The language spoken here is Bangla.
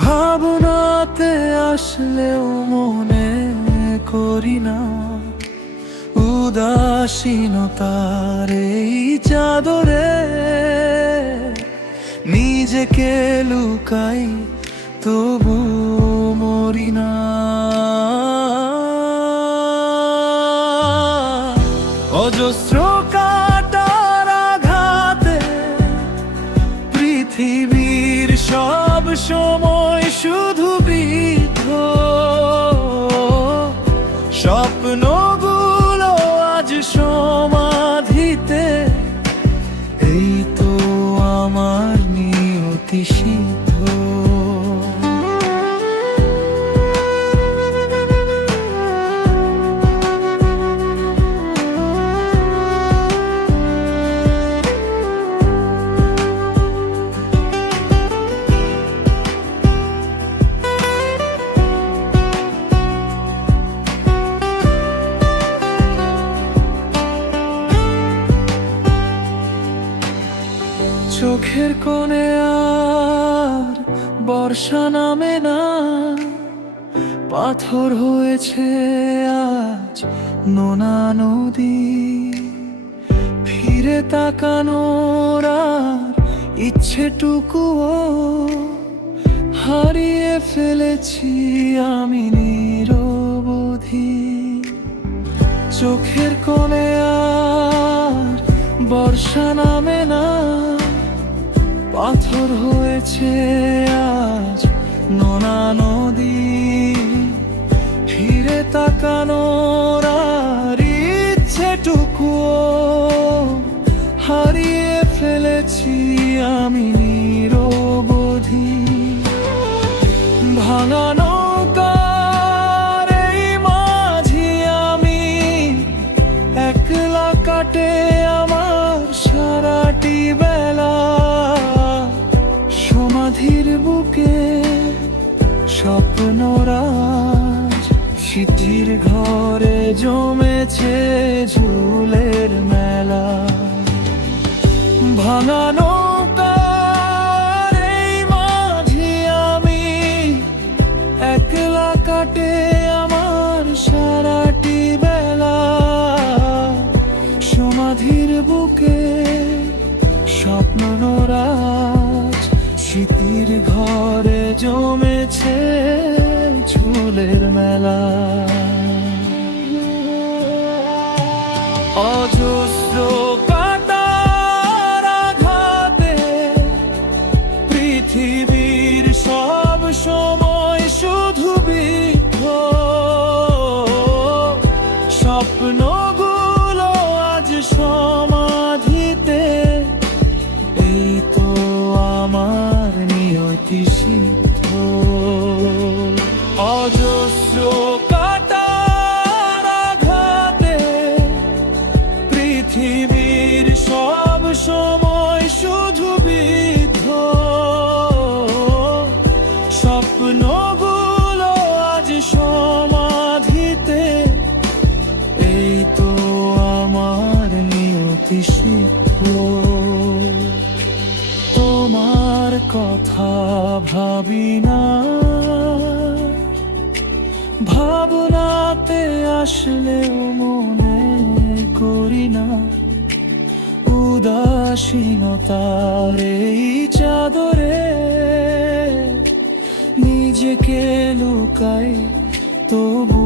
ভাবনাতে আসলেও মনে করি না উদাসীনতার এই চাদরে নিজেকে লুকাই, তবু মরি না। অজস্র কাঁটার আঘাতে পৃথিবীর সব সময় শুধু বিদ্ধ, স্বপ্নগুলো আজ সমাধিতে। এই তো আমার নিয়তি সিদ্ধ। চোখের কোণে আর বর্ষা নামে না, পাথর হয়েছে আজ নোনা নদী। ফিরে তাকানোর আর ইচ্ছেটুকুও হারিয়ে ফেলেছি আমি নিরবধি। চোখের কোণে আর বর্ষা নামে না, পাথর হয়েছে আজ নোনা নদী। ফিরে তাকানোর আর ইচ্ছেটুকুও হারিয়ে ফেলেছি আমি নিরবধি। ভাঙা নৌকার এই মাঝি আমি, একলা কাটে আমার সারাটি বেলা। সমাধির বুকে স্বপ্নরাজ, স্মৃতির ঘরে জমেছে ঝুলের মেলা। ভাঙা নৌকার এই মাঝি আমি, একলা কাটে আমার সারাটি বেলা। সমাধির বুকে স্বপ্নরাজ, স্মৃতির ঘরে জমেছে ঝুলের মেলা। অজস্র কাঁটার আঘাতে পৃথিবীর সব সময় শুধু বিদ্ধ, স্বপ্নগুলো আজ সমাধিতে। এই তো আমার নিয়তি সিদ্ধ। অজস্র কাঁটার আঘাতে পৃথিবীর সব সময় শুধু বিদ্ধ, স্বপ্নগুলো আজ সমাধিতে। এই তো আমার নিয়তি সিদ্ধ। তোমার কথা ভাবি না, ভাবনাতে আসলেও মনে করি না উদাসীনতার এই চাদরে নিজেকে লুকাই, তবু